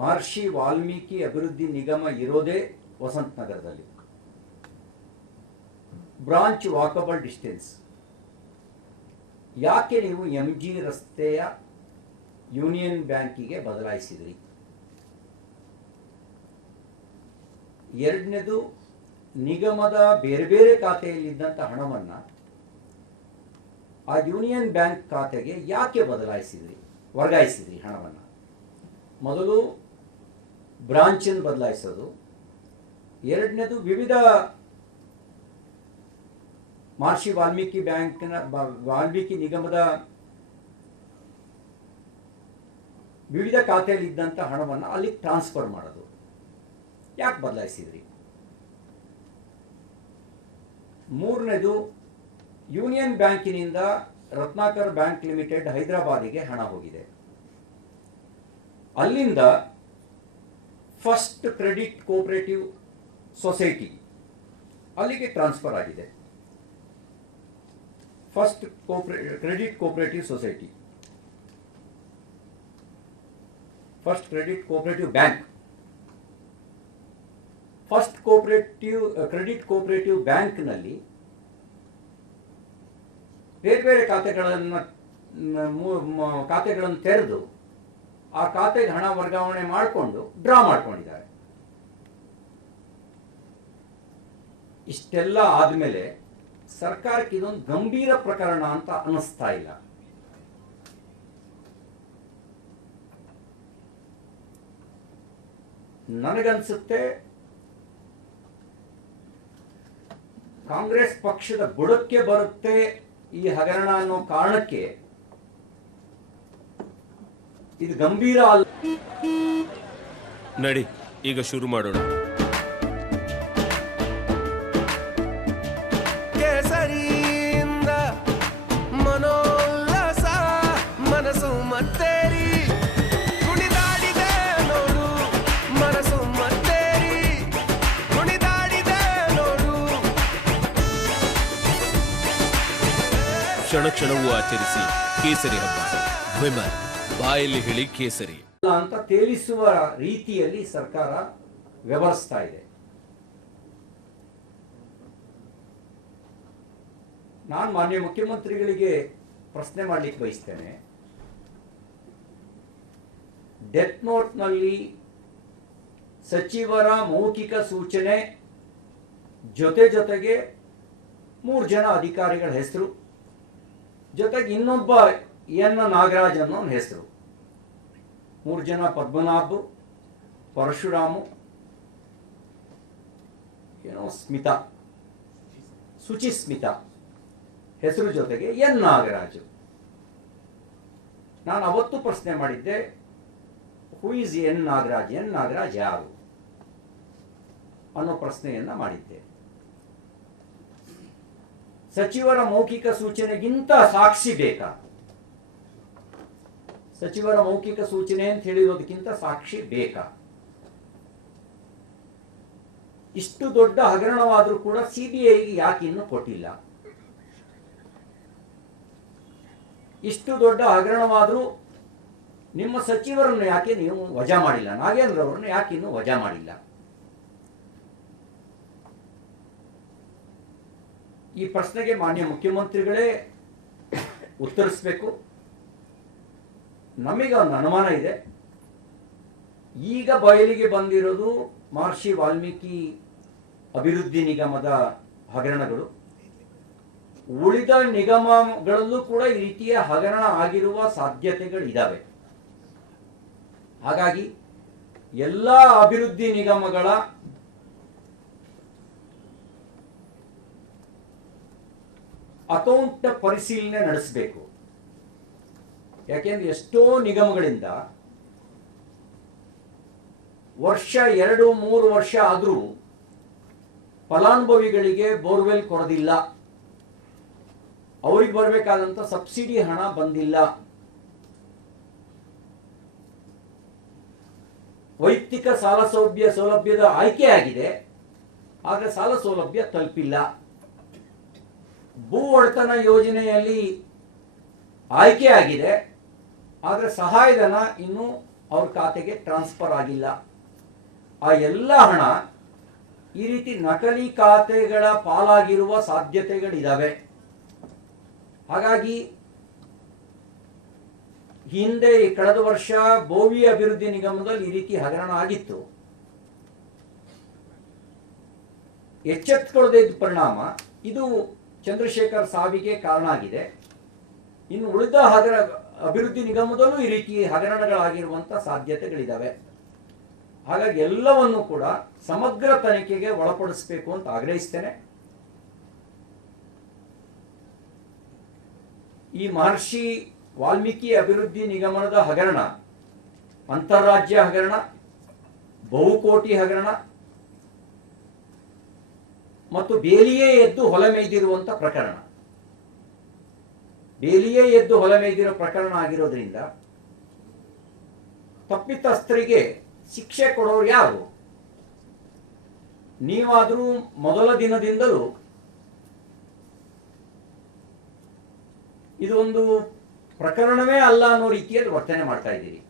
ಮಹರ್ಷಿ ವಾಲ್ಮೀಕಿ ಅಭಿವೃದ್ಧಿ ನಿಗಮ ಇರೋದೇ ವಸಂತ ನಗರದಲ್ಲಿ. Branch walkable distance. ಯಾಕೆ ನೀವು MG ರಸ್ತೆಯ ಯೂನಿಯನ್ ಬ್ಯಾಂಕಿಗೆ ಬದಲಾಯಿಸಿದ್ರಿ? ಎರಡನೇದು, ನಿಗಮದ ಬೇರೆ ಬೇರೆ ಖಾತೆಯಲ್ಲಿದ್ದಂಥ ಹಣವನ್ನು ಆ ಯೂನಿಯನ್ ಬ್ಯಾಂಕ್ ಖಾತೆಗೆ ಯಾಕೆ ವರ್ಗಾಯಿಸಿದ್ರಿ ಹಣವನ್ನು? ಮೊದಲು ಬ್ರಾಂಚನ್ನು ಬದಲಾಯಿಸೋದು, ಎರಡನೇದು ವಿವಿಧ ಮಹರ್ಷಿ ವಾಲ್ಮೀಕಿ ನಿಗಮದ ವಿವಿಧ ಖಾತೆಯಲ್ಲಿದ್ದಂಥ ಹಣವನ್ನು ಅಲ್ಲಿ ಟ್ರಾನ್ಸ್ಫರ್ ಮಾಡೋದು. ಯಾಕೆ ಬದಲಾಯಿಸಿದ್ರಿ? ಮೂರನೇದು, ಯೂನಿಯನ್ ಬ್ಯಾಂಕಿನಿಂದ ರತ್ನಾಕರ್ ಬ್ಯಾಂಕ್ ಲಿಮಿಟೆಡ್ ಹೈದರಾಬಾದಿಗೆ ಹಣ ಹೋಗಿದೆ. ಅಲ್ಲಿಂದ ಫಸ್ಟ್ ಕ್ರೆಡಿಟ್ ಕೋಆಪರೇಟಿವ್ ಸೊಸೈಟಿ ಅಲ್ಲಿಗೆ ಟ್ರಾನ್ಸ್ಫರ್ ಆಗಿದೆ. First credit cooperative society, first credit cooperative bank, first credit cooperative ಬ್ಯಾಂಕ್ನಲ್ಲಿ ಬೇರೆ ಬೇರೆ ಖಾತೆಗಳನ್ನು ತೆರೆದು ಆ ಖಾತೆಗೆ ಹಣ ವರ್ಗಾವಣೆ ಮಾಡಿಕೊಂಡು ಡ್ರಾ ಮಾಡ್ಕೊಂಡಿದ್ದಾರೆ. ಇಷ್ಟೆಲ್ಲ ಆದಮೇಲೆ ಸರ್ಕಾರಕ್ಕೆ ಇದೊಂದು ಗಂಭೀರ ಪ್ರಕರಣ ಅಂತ ಅನ್ನಿಸ್ತಾ ಇಲ್ಲ. ನನಗನ್ಸುತ್ತೆ ಕಾಂಗ್ರೆಸ್ ಪಕ್ಷದ ಬುಡಕ್ಕೆ ಬರುತ್ತೆ ಈ ಹಗರಣ ಅನ್ನೋ ಕಾರಣಕ್ಕೆ ಇದು ಗಂಭೀರ ಅಲ್ಲ. ನಡಿ ಈಗ ಶುರು ಮಾಡೋಣ. ಕೇಸರಿಯಿಂದ ಮನೋಲ್ಲಾಸ ಮನಸ್ಸು ಮತ್ತೇರಿ ಕುಣಿದಾಡಿದೆ ನೋಡು, ಮನಸ್ಸು ಮತ್ತೇರಿ ಕುಣಿದಾಡಿದೆ ನೋಡು. ಕ್ಷಣ ಕ್ಷಣವೂ ಆಚರಿಸಿ ಕೇಸರಿ ಹಬ್ಬ. ವಿಮಲ್ ಬಾಯಲ್ಲಿ ಹೇಳಿ ಕೇಸರಿ ಅಂತ ತೇಲಿಸುವ ರೀತಿಯಲ್ಲಿ ಸರ್ಕಾರ ವ್ಯವಹರಿಸ್ತಾ ಇದೆ. ನಾನು ಮಾನ್ಯ ಮುಖ್ಯಮಂತ್ರಿಗಳಿಗೆ ಪ್ರಶ್ನೆ ಮಾಡಲಿಕ್ಕೆ ಬಯಸ್ತೇನೆ. ಡೆತ್ ನೋಟ್ನಲ್ಲಿ ಸಚಿವರ ಮೌಖಿಕ ಸೂಚನೆ ಜೊತೆಗೆ 3 ಜನ ಅಧಿಕಾರಿಗಳ ಹೆಸರು, ಜೊತೆಗೆ ಇನ್ನೊಬ್ಬ ಎನ್ ನಾಗರಾಜ್ ಅನ್ನೋ ಹೆಸರು, 3 ಜನ ಪದ್ಮನಾಭ್, ಪರಶುರಾಮು, ಸ್ಮಿತಾ, ಸುಚಿಸ್ಮಿತಾ ಹೆಸರು ಜೊತೆಗೆ ಎನ್ ನಾಗರಾಜು. ನಾನು ಅವತ್ತು ಪ್ರಶ್ನೆ ಮಾಡಿದ್ದೆ, ಹೂ ಈಸ್ ಎನ್ ನಾಗರಾಜ್ ಯಾರು ಅನ್ನೋ ಪ್ರಶ್ನೆಯನ್ನ ಮಾಡಿದ್ದೆ. ಸಚಿವರ ಮೌಖಿಕ ಸೂಚನೆಗಿಂತ ಸಾಕ್ಷಿ ಬೇಕಾ? ಸಚಿವರ ಮೌಖಿಕ ಸೂಚನೆ ಅಂತ ಹೇಳಿರೋದಕ್ಕಿಂತ ಸಾಕ್ಷಿ ಬೇಕಾ? ಇಷ್ಟು ದೊಡ್ಡ ಹಗರಣವಾದರೂ ಕೂಡ CBIಗೆ ಯಾಕೆ ಇನ್ನೂ ಕೊಟ್ಟಿಲ್ಲ? ಇಷ್ಟು ದೊಡ್ಡ ಹಗರಣವಾದರೂ ನಿಮ್ಮ ಸಚಿವರನ್ನು ಯಾಕೆ ನೀವು ವಜಾ ಮಾಡಿಲ್ಲ? ನಾಗೇಂದ್ರ ಅವರನ್ನು ಯಾಕೆ ಇನ್ನೂ ವಜಾ ಮಾಡಿಲ್ಲ? ಈ ಪ್ರಶ್ನೆಗೆ ಮಾನ್ಯ ಮುಖ್ಯಮಂತ್ರಿಗಳೇ ಉತ್ತರಿಸಬೇಕು. ನಮಗೆ ಒಂದು ಅನುಮಾನ ಇದೆ. ಈಗ ಬಯಲಿಗೆ ಬಂದಿರೋದು ಮಹರ್ಷಿ ವಾಲ್ಮೀಕಿ ಅಭಿವೃದ್ಧಿ ನಿಗಮದ ಹಗರಣಗಳು. ಉಳಿದ ನಿಗಮಗಳಲ್ಲೂ ಕೂಡ ಈ ರೀತಿಯ ಹಗರಣ ಆಗಿರುವ ಸಾಧ್ಯತೆಗಳಿದ್ದಾವೆ. ಹಾಗಾಗಿ ಎಲ್ಲ ಅಭಿವೃದ್ಧಿ ನಿಗಮಗಳ ಅಕೌಂಟ್ ಪರಿಶೀಲನೆ ನಡೆಸಬೇಕು. ಯಾಕೆಂದ್ರೆ ಎಷ್ಟೋ ನಿಗಮಗಳಿಂದ ವರ್ಷ 2-3 ವರ್ಷ ಆದರೂ ಫಲಾನುಭವಿಗಳಿಗೆ ಬೋರ್ವೆಲ್ ಕೊಡೋದಿಲ್ಲ, ಅವರಿಗೆ ಬರಬೇಕಾದಂಥ ಸಬ್ಸಿಡಿ ಹಣ ಬಂದಿಲ್ಲ, ವೈಯಕ್ತಿಕ ಸಾಲ ಸೌಲಭ್ಯದ ಆಯ್ಕೆ ಆಗಿದೆ, ಆದರೆ ಸಾಲ ಸೌಲಭ್ಯ ತಲುಪಿಲ್ಲ. ಭೂ ಒಡೆತನ ಯೋಜನೆಯಲ್ಲಿ ಆಯ್ಕೆ ಆಗಿದೆ, ಆದರೆ ಸಹಾಯಧನ ಇನ್ನೂ ಅವ್ರ ಖಾತೆಗೆ ಟ್ರಾನ್ಸ್ಫರ್ ಆಗಿಲ್ಲ. ಆ ಎಲ್ಲ ಹಣ ಈ ರೀತಿ ನಕಲಿ ಖಾತೆಗಳ ಪಾಲಾಗಿರುವ ಸಾಧ್ಯತೆಗಳಿದ್ದಾವೆ. ಹಾಗಾಗಿ ಹಿಂದೆ ಕಳೆದ ವರ್ಷ ಬೋವಿ ಅಭಿವೃದ್ಧಿ ನಿಗಮದಲ್ಲಿ ಈ ರೀತಿ ಹಗರಣ ಆಗಿತ್ತು. ಎಚ್ಚೆತ್ತುಕೊಳ್ಳದೆ ಇದ್ದ ಪರಿಣಾಮ ಇದು ಚಂದ್ರಶೇಖರ್ ಸಾವಿಗೆ ಕಾರಣ ಆಗಿದೆ. ಇನ್ನು ಉಳಿದ ಅಭಿವೃದ್ಧಿ ನಿಗಮದಲ್ಲೂ ಈ ರೀತಿ ಹಗರಣಗಳಾಗಿರುವಂಥ ಸಾಧ್ಯತೆಗಳಿದ್ದಾವೆ. ಹಾಗಾಗಿ ಎಲ್ಲವನ್ನು ಕೂಡ ಸಮಗ್ರ ತನಿಖೆಗೆ ಒಳಪಡಿಸಬೇಕು ಅಂತ ಆಗ್ರಹಿಸ್ತೇನೆ. ಈ ಮಹರ್ಷಿ ವಾಲ್ಮೀಕಿ ಅಭಿವೃದ್ಧಿ ನಿಗಮದ ಹಗರಣ ಅಂತಾರಾಜ್ಯ ಹಗರಣ, ಬಹುಕೋಟಿ ಹಗರಣ ಮತ್ತು ಬೇಲಿಯೇ ಎದ್ದು ಹೊಲ ಮೇಯ್ದಿರುವಂಥ ಪ್ರಕರಣ. ಬೇಲಿಯೇ ಎದ್ದು ಹೊಲ ಮೇಯ್ದಿರೋ ಪ್ರಕರಣ ಆಗಿರೋದ್ರಿಂದ ತಪ್ಪಿತಸ್ಥರಿಗೆ ಶಿಕ್ಷೆ ಕೊಡೋರು ಯಾರು? ನೀವಾದರೂ ಮೊದಲ ದಿನದಿಂದಲೂ ಇದು ಒಂದು ಪ್ರಕರಣವೇ ಅಲ್ಲ ಅನ್ನೋ ರೀತಿಯಲ್ಲಿ ವರ್ತನೆ ಮಾಡ್ತಾ ಇದ್ದೀರಿ.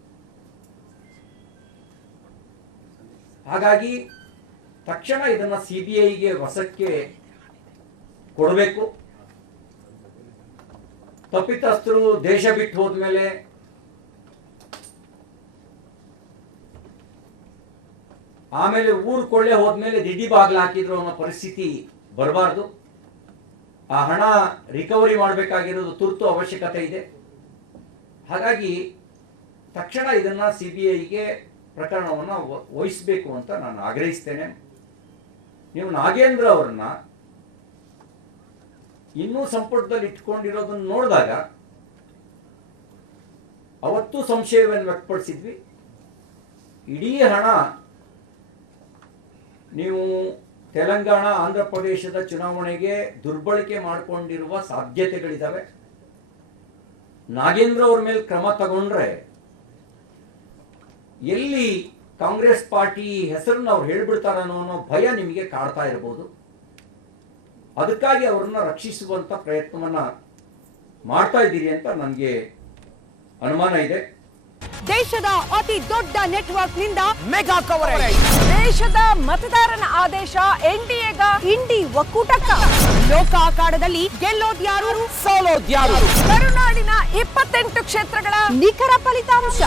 ಹಾಗಾಗಿ ತಕ್ಷಣ ಇದನ್ನು CBIಗೆ ವಶಕ್ಕೆ ಕೊಡಬೇಕು. ತಪ್ಪಿತಸ್ಥರು ದೇಶ ಬಿಟ್ಟು ಹೋದ್ಮೇಲೆ ಆಮೇಲೆ ಊರು ಕೊಳ್ಳೆ ಹೋದ್ಮೇಲೆ ದಿಢಿ ಬಾಗ್ಲು ಹಾಕಿದ್ರು ಅನ್ನೋ ಪರಿಸ್ಥಿತಿ ಬರಬಾರ್ದು. ಆ ಹಣ ರಿಕವರಿ ಮಾಡಬೇಕಾಗಿರೋದು ತುರ್ತು ಅವಶ್ಯಕತೆ ಇದೆ. ಹಾಗಾಗಿ ತಕ್ಷಣ ಇದನ್ನು CBIಗೆ ಪ್ರಕರಣವನ್ನು ವಹಿಸಬೇಕು ಅಂತ ನಾನು ಆಗ್ರಹಿಸ್ತೇನೆ. ನೀವು ನಾಗೇಂದ್ರ ಅವರನ್ನ ಇನ್ನೂ ಸಂಪುಟದಲ್ಲಿ ಇಟ್ಕೊಂಡಿರೋದನ್ನು ನೋಡಿದಾಗ ಅವತ್ತು ಸಂಶಯವನ್ನು ವ್ಯಕ್ತಪಡಿಸಿದ್ವಿ. ಇಡೀ ಹಣ ನೀವು ತೆಲಂಗಾಣ ಆಂಧ್ರ ಪ್ರದೇಶದ ಚುನಾವಣೆಗೆ ದುರ್ಬಳಕೆ ಮಾಡಿಕೊಂಡಿರುವ ಸಾಧ್ಯತೆಗಳಿದ್ದಾವೆ. ನಾಗೇಂದ್ರ ಅವ್ರ ಮೇಲೆ ಕ್ರಮ ತಗೊಂಡ್ರೆ ಎಲ್ಲಿ ಕಾಂಗ್ರೆಸ್ ಪಾರ್ಟಿ ಹೆಸರನ್ನು ಅವ್ರು ಹೇಳ್ಬಿಡ್ತಾರ ಅನ್ನೋ ಭಯ ನಿಮಗೆ ಕಾಡ್ತಾ ಇರಬಹುದು. ಅದಕ್ಕಾಗಿ ಅವರನ್ನ ರಕ್ಷಿಸುವಂತ ಪ್ರಯತ್ನವನ್ನ ಮಾಡ್ತಾ ಇದ್ದೀರಿ ಅಂತ ನನಗೆ ಅನುಮಾನ ಇದೆ. ದೇಶದ ಅತಿ ದೊಡ್ಡ ನೆಟ್ವರ್ಕ್ ನಿಂದ ಮೆಗಾ ಕವರೇಜ್. ದೇಶದ ಮತದಾರನ ಆದೇಶ NDAಗ ಇಂಡಿ ಒಕ್ಕೂಟಕ್ಕ. ಲೋಕ ಅಖಾಡದಲ್ಲಿ ಗೆಲ್ಲೋದ್ಯಾರು ಸೋಲೋದ್ಯಾರು. ಕರುನಾಡಿನ 28 ಕ್ಷೇತ್ರಗಳ ನಿಖರ ಫಲಿತಾಂಶ.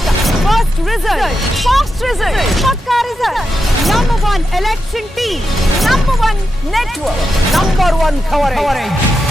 ಫಾಸ್ಟ್ ರಿಸಲ್ಟ್, ಪಕ್ಕಾ result. Number 1 election team, number 1 network, number 1 coverage.